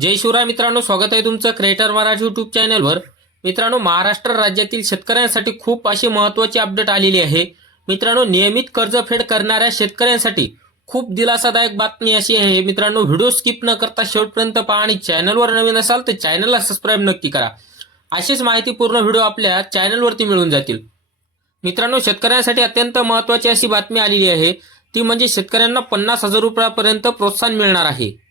जय शिवराय मित्रांनो स्वागत आहे तुमचं क्रिएटर मराठी यूट्यूब चॅनलवर मित्रांनो महाराष्ट्र राज्यातील शेतकऱ्यांसाठी खूप अशी महत्त्वाची अपडेट आलेली आहे. मित्रांनो नियमित कर्जफेड करणाऱ्या शेतकऱ्यांसाठी खूप दिलासादायक बातमी अशी आहे. मित्रांनो व्हिडिओ स्किप न करता शेवटपर्यंत पहा आणि चॅनलवर नवीन असाल तर चॅनलला सबस्क्राईब नक्की करा. अशीच माहितीपूर्ण व्हिडिओ आपल्या चॅनलवरती मिळून जातील. मित्रांनो शेतकऱ्यांसाठी अत्यंत महत्त्वाची अशी बातमी आलेली आहे. ती म्हणजे शेतकऱ्यांना पन्नास हजार रुपयापर्यंत प्रोत्साहन मिळणार आहे.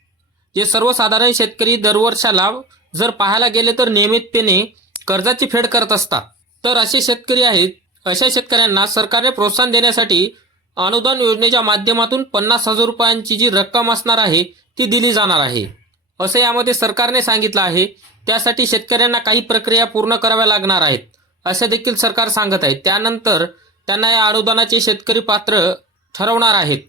जे सर्वसाधारण शेतकरी दरवर्षाला जर पाहायला गेले तर नियमितपणे कर्जाची फेड करत असतात. तर असे शेतकरी आहेत अशा शेतकऱ्यांना सरकारने प्रोत्साहन देण्यासाठी अनुदान योजनेच्या माध्यमातून पन्नास हजार रुपयांची जी रक्कम असणार आहे ती दिली जाणार आहे. असं यामध्ये सरकारने सांगितलं आहे. त्यासाठी शेतकऱ्यांना काही प्रक्रिया पूर्ण कराव्या लागणार आहेत असे देखील सरकार सांगत आहे. त्यानंतर त्यांना या अनुदानाचे शेतकरी पात्र ठरवणार आहेत.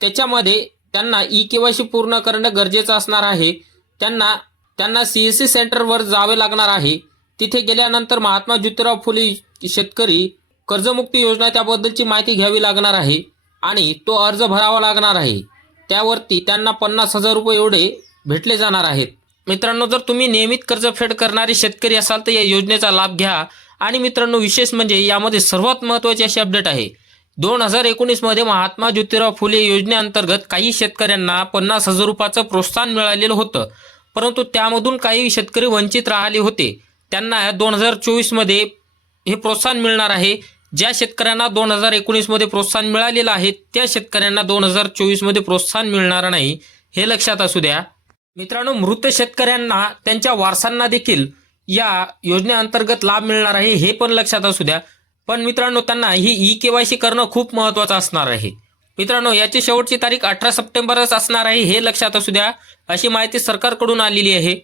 त्याच्यामध्ये त्यांना ई के वाय सी पूर्ण करणं गरजेचं असणार आहे. त्यांना त्यांना सी एस सी सेंटरवर जावे लागणार आहे. तिथे गेल्यानंतर महात्मा ज्योतिराव फुले शेतकरी कर्जमुक्ती योजना त्याबद्दलची माहिती घ्यावी लागणार आहे आणि तो अर्ज भरावा लागणार आहे. त्यावरती त्यांना पन्नास हजार रुपये एवढे भेटले जाणार आहेत. मित्रांनो जर तुम्ही नियमित कर्जफेड करणारे शेतकरी असाल तर या योजनेचा लाभ घ्या. आणि मित्रांनो विशेष म्हणजे यामध्ये सर्वात महत्त्वाची अशी अपडेट आहे. दोन हजार एकोणीसमध्ये महात्मा ज्योतिराव फुले योजनेअंतर्गत काही शेतकऱ्यांना पन्नास हजार रुपयाचं प्रोत्साहन मिळालेलं होतं. परंतु त्यामधून काही शेतकरी वंचित राहिले होते. त्यांना दोन हजार चोवीसमध्ये हे प्रोत्साहन मिळणार आहे. ज्या शेतकऱ्यांना दोन हजार एकोणीसमध्ये प्रोत्साहन मिळालेलं आहे त्या शेतकऱ्यांना दोन हजार चोवीसमध्ये प्रोत्साहन मिळणार नाही हे लक्षात असू द्या. मित्रांनो मृत शेतकऱ्यांना त्यांच्या वारसांना देखील या योजनेअंतर्गत लाभ मिळणार आहे हे पण लक्षात असू द्या. पण मित्रांनो त्यांना ही ई के वाय सी करणं खूप महत्त्वाचं असणार आहे. मित्रांनो याची शेवटची तारीख अठरा सप्टेंबरच असणार आहे हे लक्षात असू द्या. अशी माहिती सरकारकडून आलेली आहे.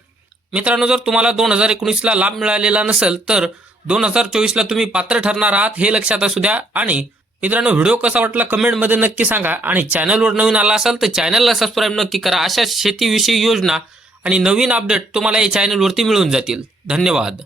मित्रांनो जर तुम्हाला दोन हजार एकोणीसला लाभ मिळालेला नसेल तर दोन हजार चोवीसला तुम्ही पात्र ठरणार आहात हे लक्षात असू द्या. आणि मित्रांनो व्हिडिओ कसा वाटला कमेंटमध्ये नक्की सांगा. आणि चॅनलवर नवीन आला असाल तर चॅनलला सबस्क्राईब नक्की करा. अशा शेतीविषयी योजना आणि नवीन अपडेट तुम्हाला या चॅनलवरती मिळून जातील. धन्यवाद.